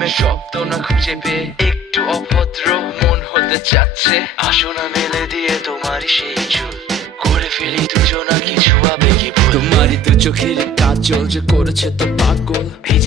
প্রেমের শব্দ না খুঁজে পেয়ে একটু অভদ্র মন হতে চাচ্ছে। আসো না মেলে দিয়ে তোমারই সেই চুল, করে ফেলি দুজনা কিছু আবেগী ভুল। তোমারই তো চোখের কাজল যে করেছে তো পাগল।